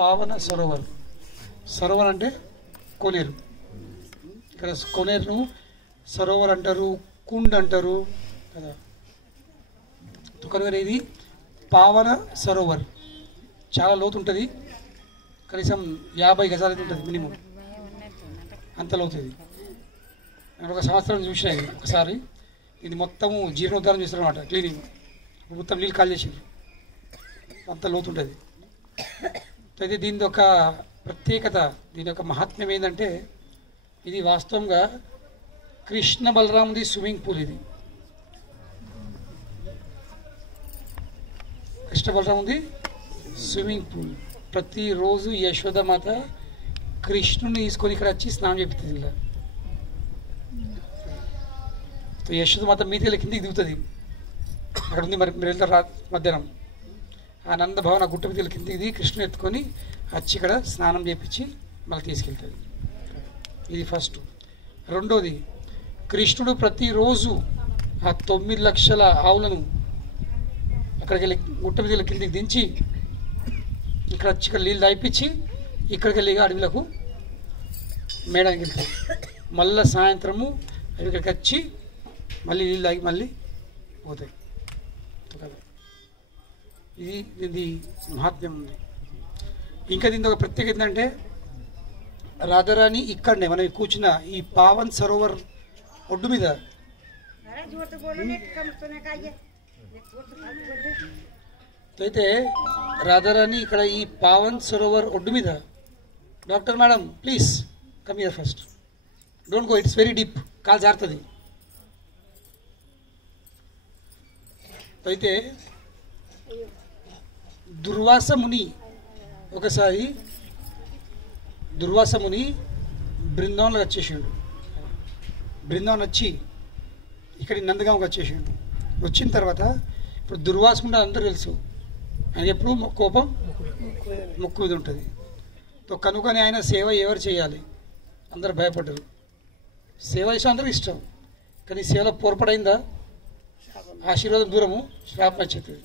పావన సరోవర్. సరోవర్ అంటే కోనేరు. ఇక్కడ కోనేరును సరోవర్ అంటారు, కుండ్ అంటారు కదా. కనుక ఇది పావన సరోవర్. చాలా లోతు ఉంటుంది, కనీసం 50 గజాలు అయితే ఉంటుంది మినిమం, అంత లోతు ఇది. నేను ఒక సంవత్సరం చూసినా ఇది ఒకసారి. ఇది మొత్తము జీర్ణోద్ధారం చేస్తారు అనమాట, క్లీనింగ్. మొత్తం నీళ్ళు కాల్ చేసింది, అంత లోతు ఉంటుంది. అయితే దీని ఒక ప్రత్యేకత, దీని యొక్క మహాత్మ్యం ఏంటంటే, ఇది వాస్తవంగా కృష్ణ బలరాముడి స్విమ్మింగ్ పూల్. ఇది కృష్ణ బలరాముడి స్విమ్మింగ్ పూల్. ప్రతిరోజు యశోదమాత కృష్ణుని తీసుకొని ఇక్కడ వచ్చి స్నానం చేపిస్తుంది. ఇలా యశోదమాత మీదకి కిందికి దిగుతుంది. అక్కడ ఉంది, మరి మీరు వెళ్తారు మధ్యాహ్నం. ఆ నంద భవన గుట్ట మీద కిందికి దిగి కృష్ణుని ఎత్తుకొని వచ్చి ఇక్కడ స్నానం చేపించి మళ్ళీ తీసుకెళ్తుంది. ఇది ఫస్ట్. రెండోది, కృష్ణుడు ప్రతిరోజు ఆ 9 లక్షల ఆవులను అక్కడికి వెళ్ళి గుట్ట మీద కిందికి దించి ఇక్కడ వచ్చి ఇక్కడ నీళ్ళు తాగిపించి ఇక్కడికి వెళ్ళి అడవిలకు మేడానికి వెళ్తాయి. మళ్ళీ సాయంత్రము అవి ఇక్కడికి వచ్చి మళ్ళీ నీళ్ళు తాగి మళ్ళీ పోతాయి. ఇది మహాత్మ్యం ఉంది. ఇంకా దీని ఒక ప్రత్యేకత ఏంటంటే, రాధారాణి ఇక్కడనే మనం కూర్చున్న ఈ పావన్ సరోవర్ ఒడ్డు మీద అయితే రాధారాణి ఇక్కడ ఈ పావన్ సరోవర్ ఒడ్డు మీద, doctor madam please come here first, don't go, it's very deep, కాలు జారుతుంది. అయితే దుర్వాస ముని ఒకసారి బృందావనంలో వచ్చేసిండు. బృందావనం వచ్చి ఇక్కడి నందగాంకి వచ్చేసిండు. వచ్చిన తర్వాత ఇప్పుడు దుర్వాస ముని అందరూ తెలుసు, ఆయన ఎప్పుడు కోపం ముక్కు మీద ఉంటుంది. కనుకొని ఆయన సేవ ఎవరు చేయాలి, అందరు భయపడ్డారు. సేవ చేసిన అందరూ ఇష్టం, కానీ సేవలో పొరపడైందా ఆశీర్వాదం దూరము, శ్రాపం వచ్చేస్తుంది.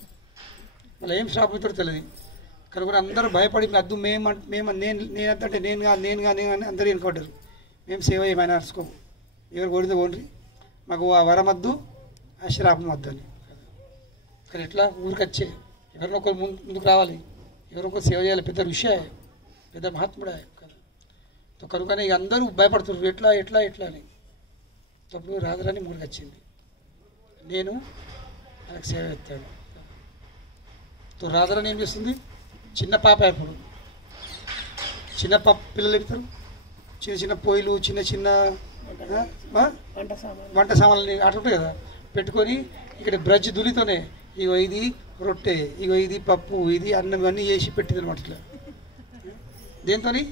మళ్ళీ ఏం శ్రాపం అవుతాడో తెలియదు. కనుక అందరూ భయపడి అద్దు నేనంటే నేను అందరూ ఎన్నుకోడ్డారు. మేము సేవ ఏమైనా అరుచుకోము, ఎవరు కోరితే కోండ్రి, మాకు ఆ వరం వద్దు, ఆ శ్రాపం వద్దు అని. కానీ ఎట్లా ఊరికొచ్చే ఎవరినో ఒకరు ముందుకు రావాలి, ఎవరో ఒకరు సేవ చేయాలి, పెద్ద ఋషి, పెద్ద మహాత్ముడే కదా. కనుకనే ఇక అందరూ భయపడుతున్నారు, ఎట్లా ఎట్లా ఎట్లా అని. అప్పుడు రాధారాణి ముందుకు వచ్చింది, నేను ఆయనకు సేవ ఎత్తాను. రాధారాణి ఏం చేస్తుంది, చిన్న పాప, ఇప్పుడు చిన్న పాప పిల్లలు ఎత్తారు, చిన్న చిన్న పొయ్యిలు, చిన్న చిన్న వంట సామాన్లు అటు ఉంటాయి కదా, పెట్టుకొని ఇక్కడ బ్రజ్ దులితోనే ఇగో ఇది రొట్టె, ఇగో ఇది పప్పు, ఇది అన్నం, ఇవన్నీ చేసి పెట్టింది అనమాట. ఇట్లా దేంతోని,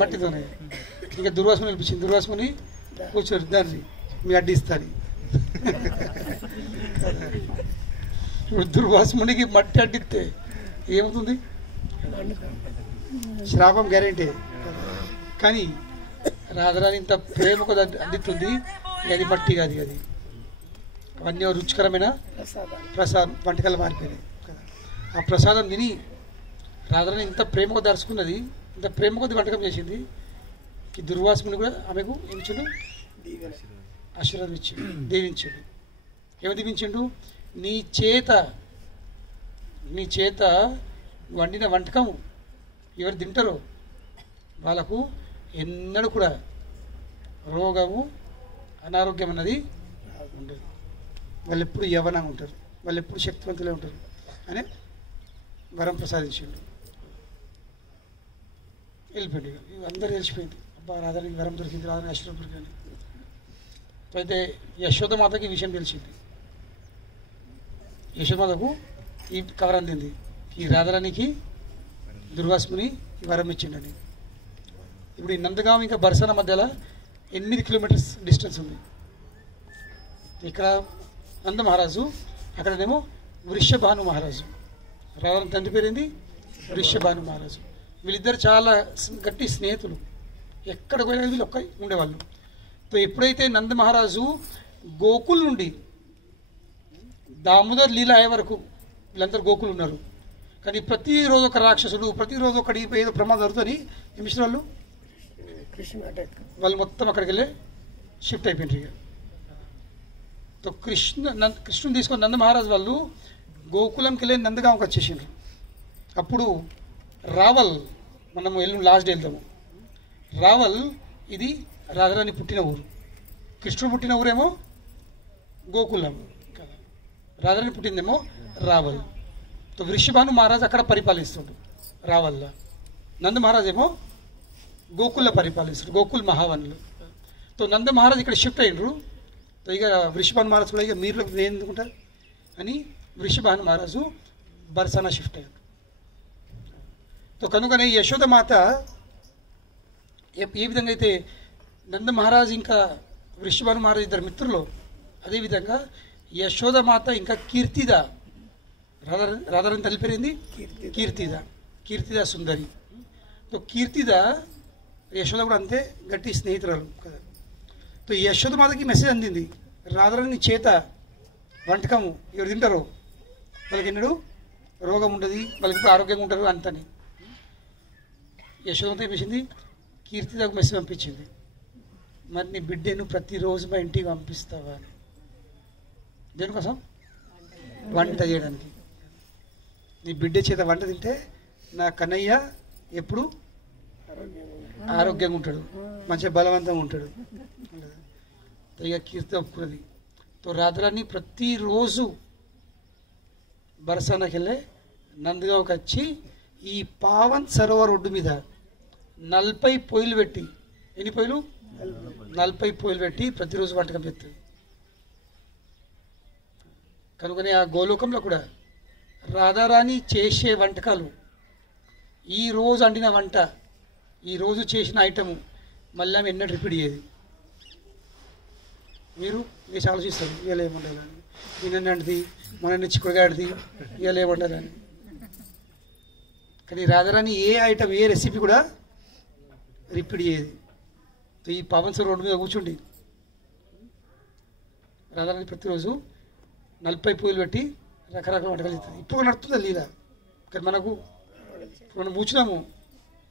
మట్టితోనే. ఇంకా దుర్వాసముని పిలిపించింది. దుర్వాసముని కూర్చోరు, దాన్ని మీ అడ్డిస్తాను. ఇప్పుడు దుర్వాసమునికి మట్టి అడ్డిస్తే ఏమవుతుంది, శ్రాపం గ్యారెంటీ. కానీ రాధారాణి ఇంత ప్రేమకు అందిస్తుంది, అది మట్టి కాదు, అది అవన్నీ రుచికరమైన ప్రసాదం వంటకాలు మారిపోయినాయి కదా. ఆ ప్రసాదం తిని రాధారాణి ఇంత ప్రేమకు దర్చుకున్నది, ఇంత ప్రేమకు వంటకం చేసింది. ఈ దుర్వాసముని కూడా ఆమెకు ఏమిచ్చాడు, ఆశీర్వాదం ఇచ్చాడు, దీవించాడు. ఏమి దీవించాడు, నీ చేత వండిన వంటకం ఎవరు తింటారో వాళ్ళకు ఎన్నడూ కూడా రోగము అనారోగ్యం అన్నది ఉండదు. వాళ్ళు ఎప్పుడు యవ్వనంగా ఉంటారు, వాళ్ళు ఎప్పుడు శక్తివంతులే ఉంటారు అని వరం ప్రసాదించాడు. వెళ్ళిపోయింది, అందరూ తెలిసిపోయింది, అబ్బా రాధానికి వరం దొరికింది, రాధాని ఆశీర్వాదం దొరికింది. అయితే యశోదమాతకి ఈ విషయం తెలిసింది. యశోదమాతకు ఈ కవర్ అందింది, ఈ రాధారానికి దుర్వాసముని వరం ఇచ్చిండని. ఇప్పుడు ఈ నందగాం ఇంకా బర్సాన మధ్యలో 8 కిలోమీటర్స్ డిస్టెన్స్ ఉంది. ఇక్కడ నంద మహారాజు, అక్కడనేమో వృషభాను మహారాజు. రాధారాని తండ్రి పేరేంది, వృషభాను మహారాజు. వీళ్ళిద్దరు చాలా గట్టి స్నేహితులు, ఎక్కడ పోయినా వీళ్ళు ఒక్క ఉండేవాళ్ళు. ఎప్పుడైతే నంద మహారాజు గోకుల్ నుండి దామోదర్ లీల అయ్యే వరకు వీళ్ళందరూ గోకులు ఉన్నారు. కానీ ప్రతిరోజు ఒక రాక్షసుడు, ప్రతిరోజు ఒకటి ఏదో ప్రమాదం జరుగుతుంది. ఏం చేసిన వాళ్ళు? వాళ్ళు మొత్తం అక్కడికి వెళ్ళి షిఫ్ట్ అయిపోయింది. ఇక కృష్ణుని తీసుకొని నంద మహారాజ్ వాళ్ళు గోకులంకి వెళ్ళి నందగాంకి వచ్చేసిండ్రు. అప్పుడు రావల్, మనము లాస్ట్ డే వెళ్తాము. రావల్ ఇది రాధారాణి పుట్టిన ఊరు. కృష్ణుడు పుట్టిన ఊరేమో గోకులం కదా, రాధారాణి పుట్టిందేమో రావల్. తో వృషభాను మహారాజ్ అక్కడ పరిపాలిస్తుండు రావల్ల. నంద మహారాజ్ ఏమో గోకుల్లో పరిపాలిస్తారు, గోకుల్ మహావన్లు. తో నంద మహారాజ్ ఇక్కడ షిఫ్ట్ అయినరు. తో ఇక వృషభాను మహారాజ్ కూడా ఇక మీరు ఎందుకుంటారు అని వృషభాను మహారాజు బర్సానా షిఫ్ట్ అయ్యారు. తో కనుకనే యశోదమాత ఏ విధంగా అయితే నంద మహారాజ్ ఇంకా వృషభాను మహారాజ్ ఇద్దరు మిత్రులు, అదేవిధంగా యశోదమాత ఇంకా కీర్తిద, రాధారాణి తల్లి పేరేంది? కీర్తిద సుందరి. తో కీర్తిద యశోద కూడా అంతే గట్టి స్నేహితురాలు కదా. తో యశోదమాతకి మెసేజ్ అందింది, రాధారాణి చేత వంటకము ఎవరు తింటారో వాళ్ళకి ఎన్నడూ రోగం ఉండదు, వాళ్ళకి ఇప్పుడు ఆరోగ్యంగా ఉంటారు అంతని. యశోదమాత ఏం చేసింది? కీర్తిదకు మెసేజ్ పంపించింది, మరి నీ బిడ్డను ప్రతిరోజు మా ఇంటికి పంపిస్తావా అని. దేనికోసం? వంట చేయడానికి. నీ బిడ్డ చేత వంట తింటే నా కన్నయ్య ఎప్పుడు ఆరోగ్యంగా ఉంటాడు, మంచిగా బలవంతంగా ఉంటాడు. ఇక కీర్తి ఒప్పుకున్నది. తో రాధారాణి ప్రతిరోజు బరసానాకి వెళ్ళే నందగాంకి వచ్చి ఈ పావన్ సరోవర్ ఒడ్డు మీద 40 పొయ్యిలు పెట్టి, ఎన్ని పొయ్యిలు? 40 పొయ్యిలు పెట్టి ప్రతిరోజు వంటకం చేస్తుంది. కనుకనే ఆ గోలోకంలో కూడా రాధారాణి చేసే వంటకాలు, ఈరోజు వండిన వంట, ఈరోజు చేసిన ఐటము మళ్ళీ ఆమె ఎన్నడూ రిపీట్ చేయదు. మీరు ఆలోచిస్తారు, ఇవాళ ఏమండాలని, నిన్న వండిది, మొన్న చిక్కుడుగా ఆడిది, ఇవాళ ఏమండాలని. కానీ రాధారాణి ఏ ఐటమ్, ఏ రెసిపీ కూడా రిపీట్ చేయదు. ఈ పవన్ సార్ రోడ్డు మీద కూర్చుండి రాధారాణి ప్రతిరోజు 40 పొయ్యిలు పెట్టి రకరకాల వంటకాలు ఇస్తుంది. ఇప్పుడు నడుతుంది లీల. కానీ మనకు మనం కూర్చున్నాము,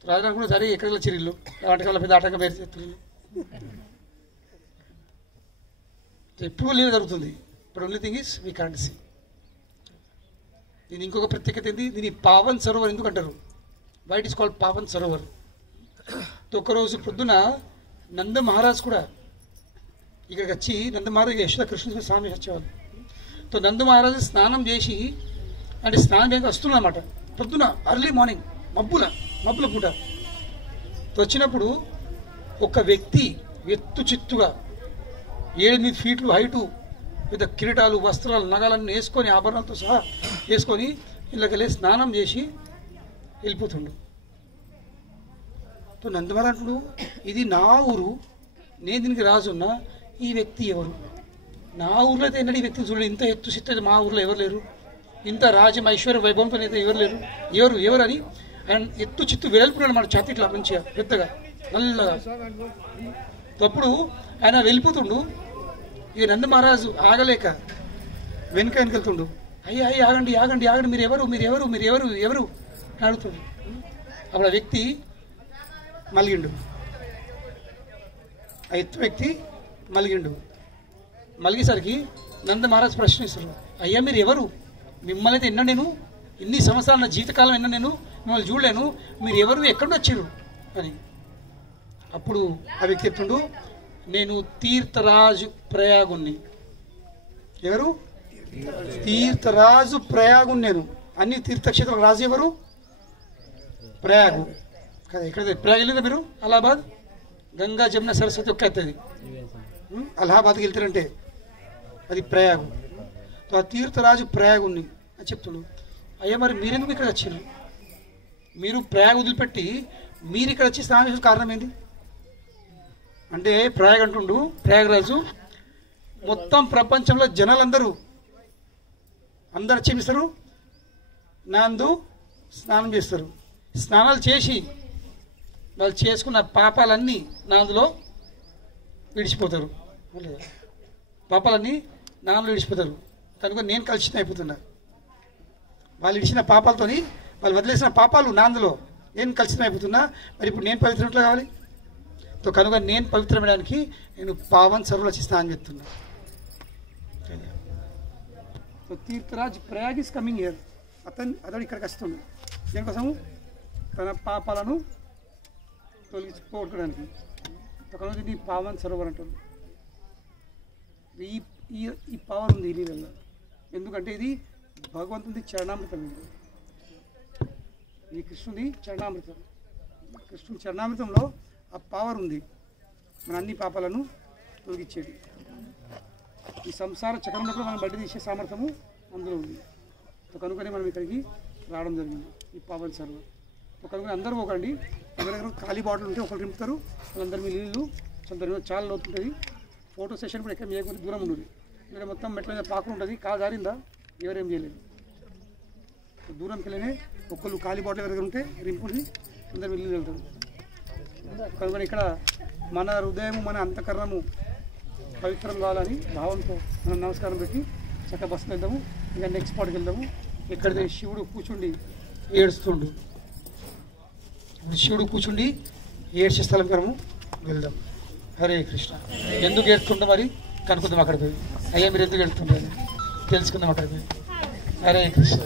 రాధారాణి కూడా సరే ఎక్కడ చిరిల్లు వంటకాల పెద్ద ఆటంకం పేరు చేతులు. ఎప్పుడు లీల జరుగుతుంది. ఇప్పుడు only thing is we can't see. దీని ఇంకొక ప్రత్యేకత ఏంటి? దీన్ని పావన్ సరోవర్ ఎందుకు అంటారు? Why it is called Pavan Sarovar. ఒకరోజు పొద్దున నంద మహారాజ్ కూడా ఇక్కడికి వచ్చి, నంద మహారాజ్ యశోద కృష్ణ స్వామి వచ్చేవాళ్ళు. తో నంద మహారాజ్ స్నానం చేసి, అంటే స్నానం చేయక వస్తున్నమాట పొద్దున అర్లీ మార్నింగ్ మబ్బుల పూట. వచ్చినప్పుడు ఒక వ్యక్తి ఎత్తు చిత్తుగా 7-8 ఫీట్లు హైటు, పెద్ద కిరీటాలు, వస్త్రాలు, నగలన్నీ వేసుకొని, ఆభరణాలతో సహా వేసుకొని ఇళ్ళకెళ్ళి స్నానం చేసి వెళ్ళిపోతుండు. తో నందమహారాజుడు, ఇది నా ఊరు, నేను దీనికి రాజున్నా, ఈ వ్యక్తి ఎవరు? నా ఊర్లో అయితే ఎన్నడూ ఈ వ్యక్తిని చూడలేదు, ఇంత ఎత్తు చిత్త మా ఊర్లో ఎవరు లేరు, ఇంత రాజ్యం ఐశ్వర్య వైభవంతో అయితే ఎవరు లేరు, ఎవరు అని ఆయన ఎత్తు చిత్తు వెలుపుకున్నాడు మన ఛాతి ఇట్లా మంచిగా పెద్దగా నల్లగా. అప్పుడు ఆయన వెళ్ళిపోతుండు. ఇక నంద మహారాజు ఆగలేక వెనుకెళ్తుండు. అయ్యా ఆగండి, మీరు ఎవరు అని అడుగుతుండు. అప్పుడు ఆ వ్యక్తి మలిగిండు, ఆ ఎత్తు వ్యక్తి మలిగేసరికి నంద మహారాజ్ ప్రశ్నిస్తారు, అయ్యా మీరు ఎవరు? మిమ్మల్ని అయితే ఎన్న నేను ఇన్ని సంవత్సరాల నా జీవితకాలం ఎన్న నేను మిమ్మల్ని చూడలేను, మీరు ఎవరు, ఎక్కడ వచ్చారు అని. అప్పుడు ఆ వ్యక్తి చెప్తుండు, నేను తీర్థరాజు ప్రయాగుని. ఎవరు? తీర్థరాజు ప్రయాగుని. నేను అన్ని తీర్థక్షేత్రాలకు రాజు ఎవరు? ప్రయాగు కదా. ఇక్కడ ప్రయాగ్ వెళ్ళిందా మీరు? అలహాబాద్, గంగా జమున సరస్వతి ఒక్క అవుతుంది. అలహాబాద్కి వెళ్తారంటే అది ప్రయాగు. ఆ తీర్థరాజు ప్రయాగుని అని చెప్తున్నాడు. అయ్యా మరి మీరెందుకు ఇక్కడ వచ్చారు? మీరు ప్రయాగ్ వదిలిపెట్టి మీరు ఇక్కడ వచ్చి స్నానం చేసిన కారణం ఏంటి అంటే, ప్రయాగ్ అంటుండు ప్రయాగరాజు, మొత్తం ప్రపంచంలో జనాలందరూ చేస్తారు, నాందు స్నానం చేస్తారు. స్నానాలు చేసి వాళ్ళు చేసుకున్న పాపాలన్నీ నాందులో విడిచిపోతారు. పాపాలన్నీ నాందులో విడిచిపోతారు. కనుక నేను కలుషితం అయిపోతున్నా. వాళ్ళు ఇచ్చిన పాపాలతోని వాళ్ళు వదిలేసిన పాపాలు నాందులో నేను కలిసిన అయిపోతున్నా. మరి ఇప్పుడు నేను పవిత్రట్లో కావాలి. తో కనుక నేను పవిత్రమయడానికి నేను పావన్ సర్వలచి స్నానం చేస్తున్నా. So Tirthraj Prayag is coming here. అతడు ఇక్కడికి వస్తుండు దేనికోసము తన పాపాలను తొలగించుకోవడానికి. కనుక ఇది పావన్ సరోవర్ అంటారు. ఈ పవర్ ఉంది ఈ నీళ్ళల్లో. ఎందుకంటే ఇది భగవంతుడి చరణామృతం. ఇది కృష్ణుడి చరణామృతం. కృష్ణుడి చరణామృతంలో ఆ పవర్ ఉంది మన అన్ని పాపాలను తొలగించేది. ఈ సంసార చక్రంలో మనం బయట తీసే సామర్థ్యము అందులో ఉంది. కనుకనే మనం ఇక్కడికి రావడం జరిగింది ఈ పావన్ సరోవర్. కనుక అందరూ పోకండి. దగ్గర దగ్గర ఖాళీ బాటిల్ ఉంటే ఒకరు నింపుతారు, వాళ్ళందరూ మీ నీళ్ళు చాలా లోతుంటుంది. ఫోటో సెషన్ కూడా ఎక్కడ చేయకుండా దూరం ఉండదు. ఇక్కడ మొత్తం మెట్ల మీద పాకు ఉంటుంది. కాలు జారిందా ఎవరేం చేయలేదు. దూరంకి వెళ్ళనే ఒక్కళ్ళు ఖాళీ బాటిల్ దగ్గర ఉంటే రింపుని అందరు నీళ్ళు వెళ్తారు. కనుక ఇక్కడ మన హృదయం మన అంతఃకరణము పవిత్రం కావాలని భావంతో మనం నమస్కారం పెట్టి చక్కగా బస్సులో వెళ్దాము. ఇంకా నెక్స్ట్ స్పాట్కి వెళ్దాము. ఎక్కడైతే శివుడు కూర్చుండి ఏడుస్తుండు, శివుడు కూర్చుండి ఏడ్చే స్థలం మనము వెళ్దాం. హరే కృష్ణ. ఎందుకు ఏడుతుండో మరి కనుక్కుందాం. అక్కడ పోయి అయ్యా మీరు ఎందుకు ఏడుతుండే తెలుసుకుందాం అక్కడ పోయి. హరే కృష్ణ.